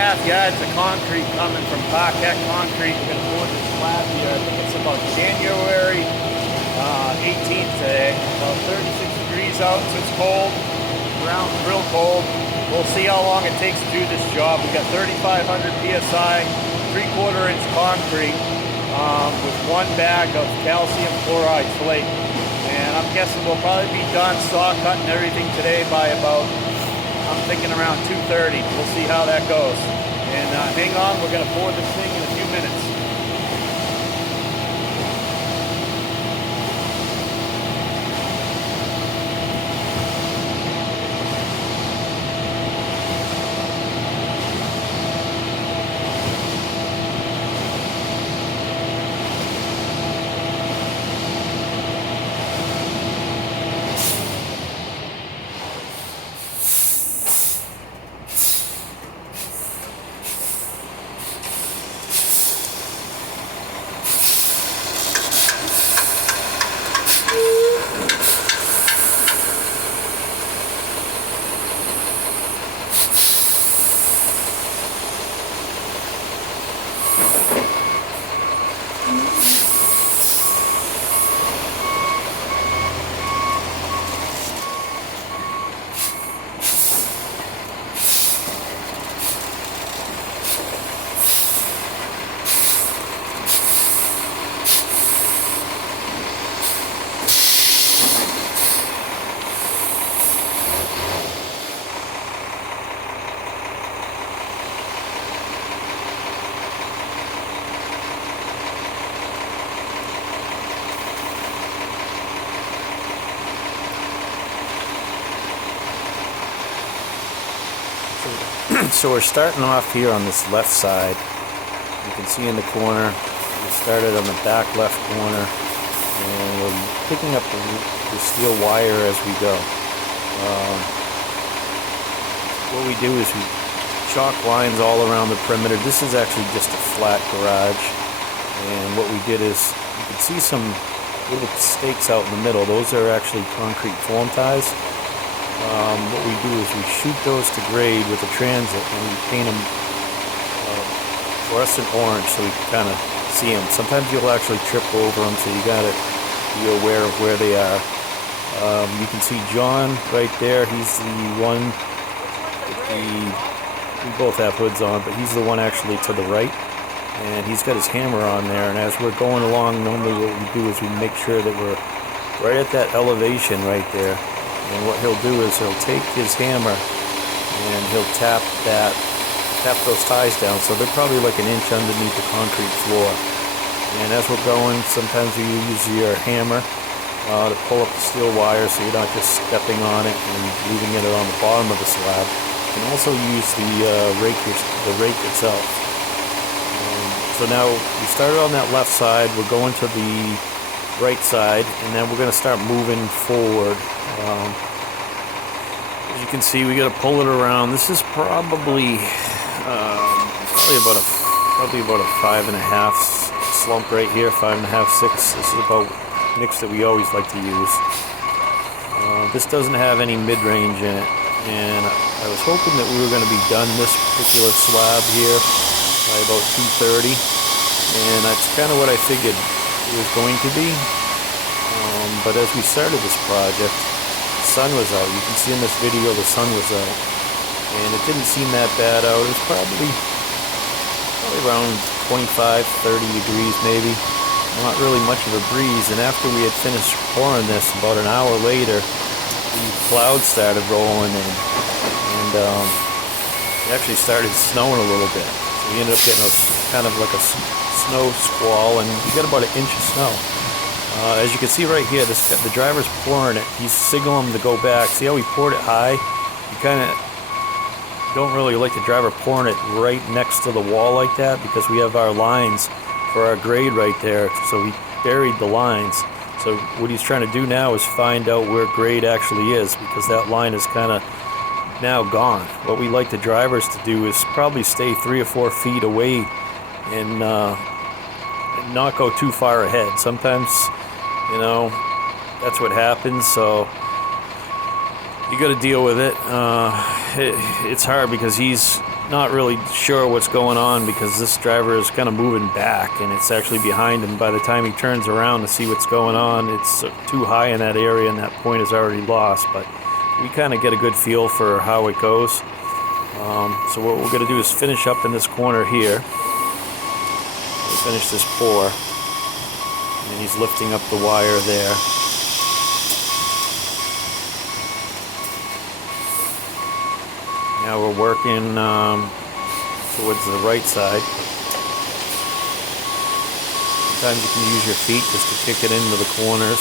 2.5 yards of concrete coming from Parquet Concrete. We're going to pour this slab here. I think it's about January 18th today. About 36 degrees out, so it's cold. Ground real cold. We'll see how long it takes to do this job. We've got 3,500 PSI, 3/4 inch concrete with 1 bag of calcium chloride flake. And I'm guessing we'll probably be done saw cutting everything today by about, I'm thinking around 2:30. We'll see how that goes. And hang on, we're going to pour this thing in a few minutes. So we're starting off here on this left side. You can see in the corner, we started on the back left corner, and we're picking up the steel wire as we go. What we do is we chalk lines all around the perimeter. This is actually just a flat garage, and what we did is, you can see some little stakes out in the middle. Those are actually concrete form ties. What we do is we shoot those to grade with a transit, and we paint them fluorescent orange so we can kind of see them. Sometimes you'll actually trip over them, so you got to be aware of where they are. You can see John right there. He's the one with we both have hoods on, but he's the one actually to the right, and he's got his hammer on there. And as we're going along, normally what we do is we make sure that we're right at that elevation right there. And what he'll do is he'll take his hammer and he'll tap those ties down. So they're probably like an inch underneath the concrete floor. And as we're going, sometimes you use your hammer to pull up the steel wire so you're not just stepping on it and leaving it on the bottom of the slab. You can also use the rake itself. So now we started on that left side. We're going to the right side, and then we're going to start moving forward. As you can see, we got to pull it around. This is probably about a 5.5 slump right here, 5.5, 6. This is about mix that we always like to use. This doesn't have any mid-range in it, and I was hoping that we were going to be done this particular slab here by about 2:30, and that's kind of what I figured it was going to be. But as we started this project, the sun was out. You can see in this video the sun was out, and it didn't seem that bad out. It was probably around 25, 30 degrees maybe. Not really much of a breeze. And after we had finished pouring this, about an hour later, the clouds started rolling in, and it actually started snowing a little bit. So we ended up getting a kind of like a snow squall, and we got about 1 inch of snow. As you can see right here, the driver's pouring it. He's signaling him to go back. See how he poured it high? You kind of don't really like the driver pouring it right next to the wall like that, because we have our lines for our grade right there. So we buried the lines. So what he's trying to do now is find out where grade actually is, because that line is kind of now gone. What we like the drivers to do is probably stay 3 or 4 feet away and not go too far ahead. Sometimes, you know, that's what happens. So you got to deal with it. It's hard because he's not really sure what's going on because this driver is kind of moving back and it's actually behind him. By the time he turns around to see what's going on, it's too high in that area and that point is already lost. But we kind of get a good feel for how it goes. So what we're going to do is finish up in this corner here. We'll finish this pour. And he's lifting up the wire there. Now we're working towards the right side. Sometimes you can use your feet just to kick it into the corners.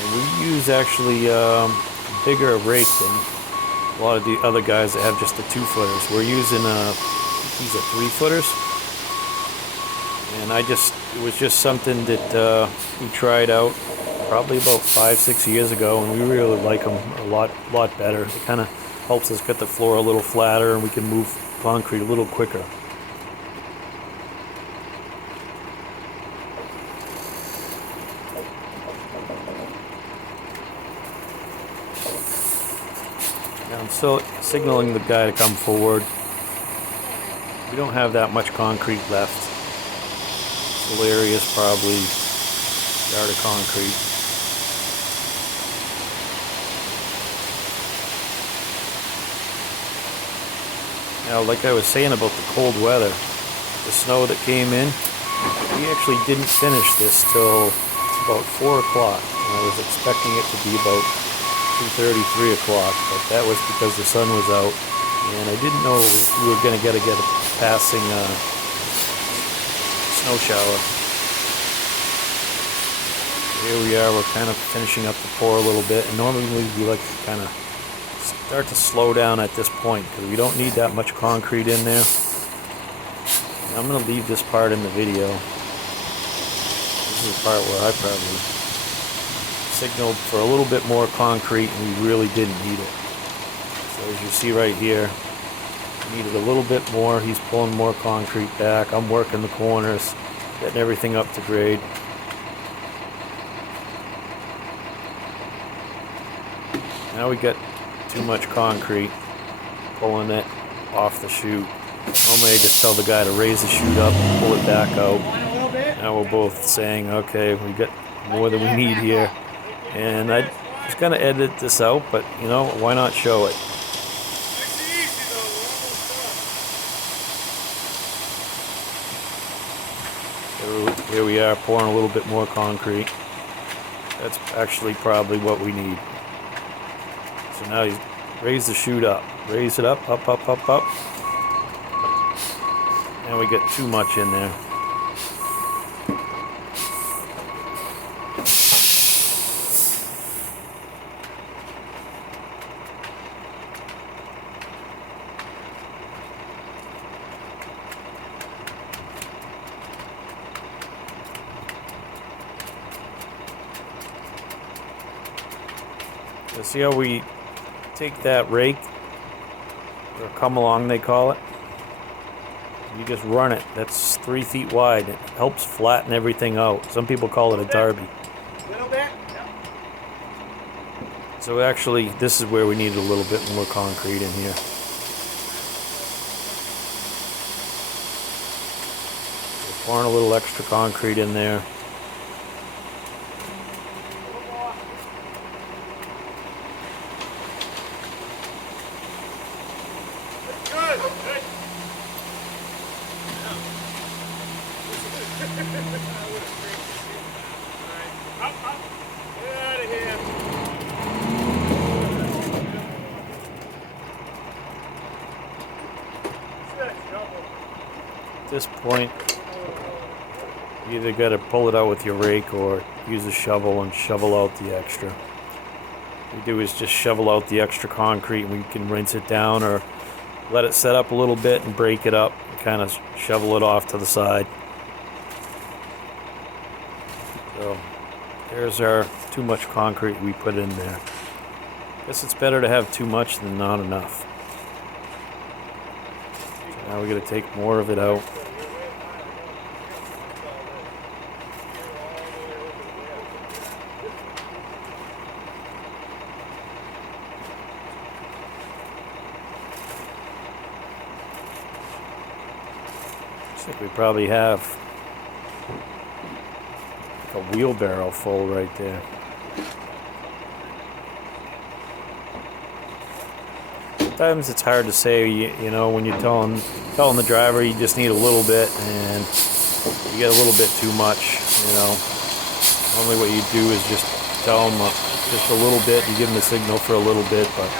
And we use actually a bigger rake than a lot of the other guys that have just the 2-footers. We're using these are 3-footers. And it was just something that we tried out probably about 5-6 years ago, and we really like them a lot better. It kind of helps us get the floor a little flatter and we can move concrete a little quicker. Now I'm still signaling the guy to come forward. We don't have that much concrete left. This whole area is probably a yard of concrete. Now, like I was saying about the cold weather, the snow that came in, we actually didn't finish this till about 4 o'clock. And I was expecting it to be about 2:30, 3 o'clock, but that was because the sun was out. And I didn't know if we were going to get a passing snow shower. Here we are, we're kind of finishing up the pour a little bit, and normally we like to kind of start to slow down at this point because we don't need that much concrete in there. And I'm going to leave this part in the video. This is the part where I probably signaled for a little bit more concrete and we really didn't need it. So as you see right here, we needed a little bit more. He's pulling more concrete back. I'm working the corners, getting everything up to grade. Now we got too much concrete, pulling it off the chute. Normally I just tell the guy to raise the chute up, pull it back out. Now we're both saying, okay, we got more than we need here. And I was going to edit this out, but you know, why not show it? Here we are pouring a little bit more concrete. That's actually probably what we need. So now you raise the chute up. Raise it up, up, up, up, up. And we get too much in there. So see how we take that rake, or come along they call it, you just run it. That's 3 feet wide. It helps flatten everything out. Some people call it a derby. Little bit? So actually this is where we need a little bit more concrete in here. We're pouring a little extra concrete in there. At this point, you either got to pull it out with your rake or use a shovel and shovel out the extra. What we do is just shovel out the extra concrete and we can rinse it down or let it set up a little bit and break it up and kind of shovel it off to the side. So there's our too much concrete we put in there. Guess it's better to have too much than not enough. So now we got to take more of it out. Looks like we probably have a wheelbarrow full right there. Sometimes it's hard to say, you know, when you're telling the driver you just need a little bit and you get a little bit too much, you know. Only what you do is just tell them just a little bit, you give them the signal for a little bit, but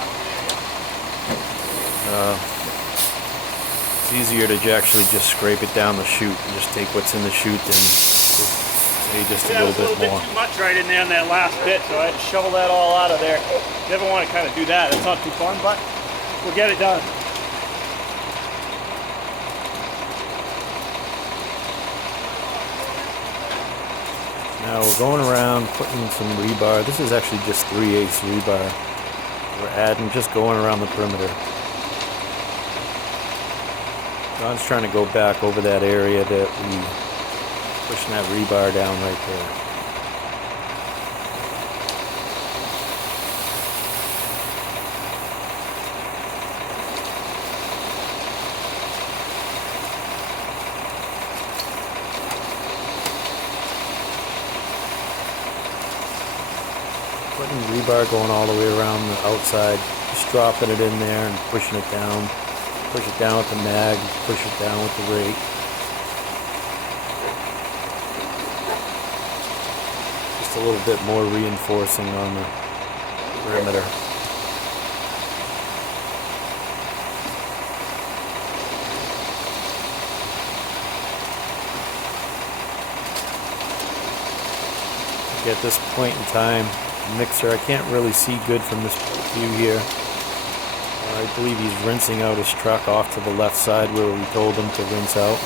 it's easier to actually just scrape it down the chute and just take what's in the chute and say just a little bit more. Too much right in there in that last bit, so I had to shovel that all out of there. Never want to kind of do that. It's not too fun, but we'll get it done. Now we're going around putting some rebar. This is actually just 3/8 rebar. We're adding, just going around the perimeter. John's trying to go back over that area that we pushing that rebar down right there. Putting rebar going all the way around the outside, just dropping it in there and pushing it down. Push it down with the mag, push it down with the rake. Just a little bit more reinforcing on the perimeter. At this point in time, the mixer, I can't really see good from this view here. I believe he's rinsing out his truck off to the left side where we told him to rinse out.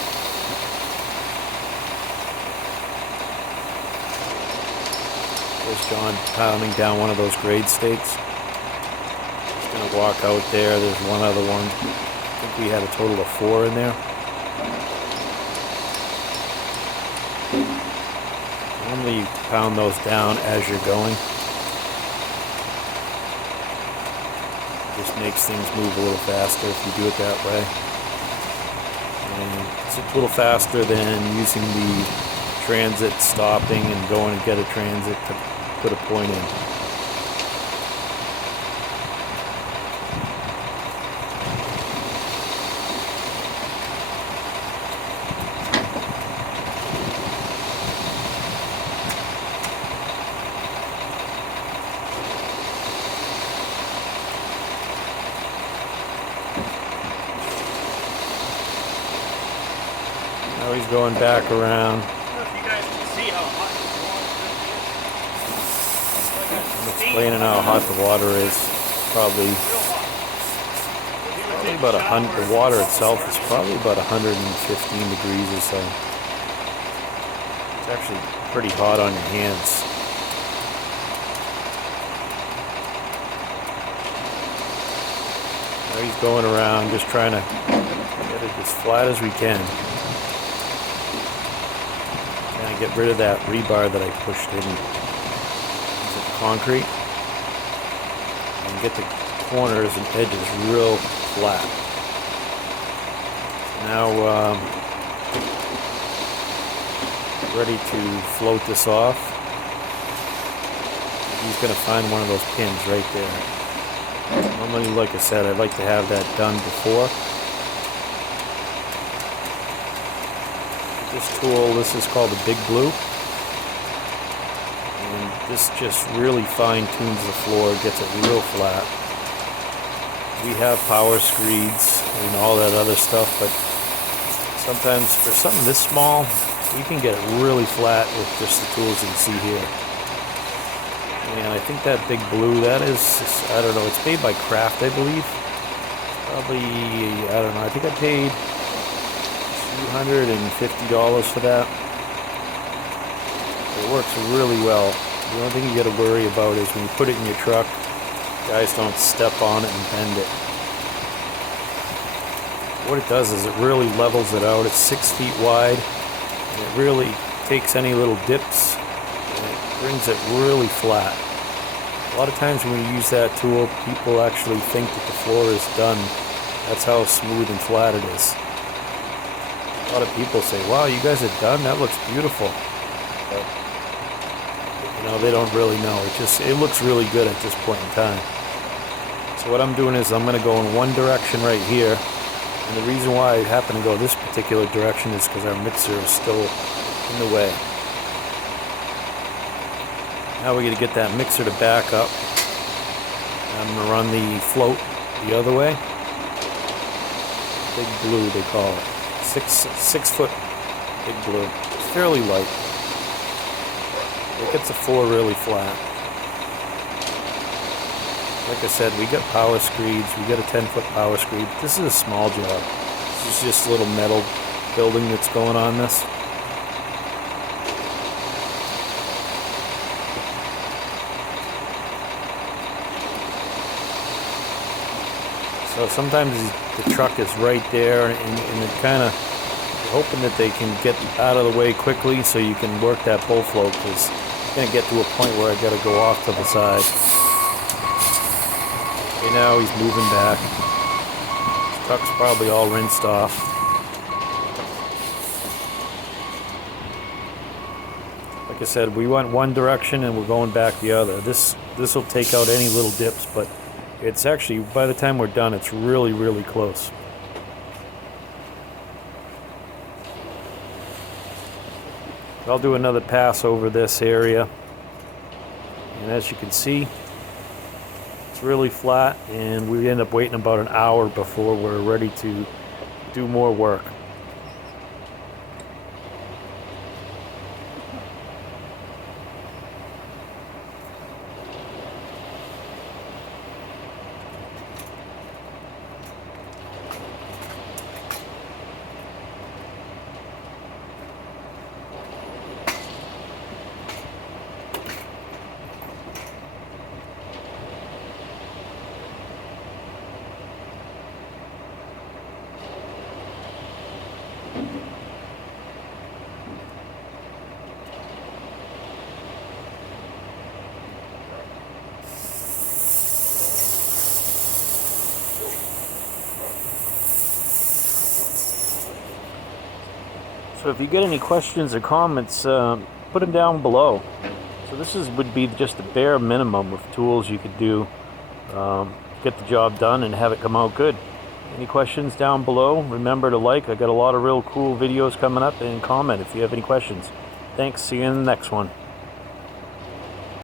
There's John pounding down one of those grade stakes. He's going to walk out there. There's one other one. I think we had a total of 4 in there. Normally you pound those down as you're going. Just makes things move a little faster if you do it that way. And it's a little faster than using the transit, stopping and going to get a transit to put a point in. Now he's going back around. I don't know if you guys can see how hot I'm explaining how hot the water is. Probably about 100. The water itself is probably about 115 degrees or so. It's actually pretty hot on your hands. Now he's going around just trying to get it as flat as we can. And get rid of that rebar that I pushed in into the concrete. And get the corners and edges real flat. Now ready to float this off. He's going to find one of those pins right there. Normally, like I said, I'd like to have that done before. This tool, this is called the Big Blue. And this just really fine tunes the floor, gets it real flat. We have power screeds and all that other stuff, but sometimes for something this small, you can get it really flat with just the tools you can see here. And I think that Big Blue, that is, I don't know, it's made by Kraft, I believe. Probably, I don't know, I think I paid $250 for that. It works really well. The only thing you got to worry about is when you put it in your truck, guys don't step on it and bend it. What it does is it really levels it out. It's 6 feet wide, and it really takes any little dips and it brings it really flat. A lot of times when you use that tool, people actually think that the floor is done. That's how smooth and flat it is. A lot of people say, wow, you guys are done? That looks beautiful. But, you know, they don't really know. It looks really good at this point in time. So what I'm doing is I'm going to go in one direction right here. And the reason why I happen to go this particular direction is because our mixer is still in the way. Now we're going to get that mixer to back up. I'm going to run the float the other way. Big Blue, they call it. 6 foot Big Blue. It's fairly light. It gets the floor really flat. Like I said, we got power screeds. We got a 10-foot power screed. This is a small job. This is just a little metal building that's going on this. So sometimes the truck is right there, and it kind of hoping that they can get out of the way quickly so you can work that bull float, because it's going to get to a point where I got to go off to the side. Okay, now he's moving back. His truck's probably all rinsed off. Like I said, we went one direction and we're going back the other. This will take out any little dips, but it's actually, by the time we're done, it's really, really close. I'll do another pass over this area. And as you can see, it's really flat, and we end up waiting about an hour before we're ready to do more work. So if you get any questions or comments, put them down below. So this would be just the bare minimum of tools you could do, get the job done and have it come out good. Any questions down below? Remember to like. I got a lot of real cool videos coming up, and comment if you have any questions. Thanks. See you in the next one.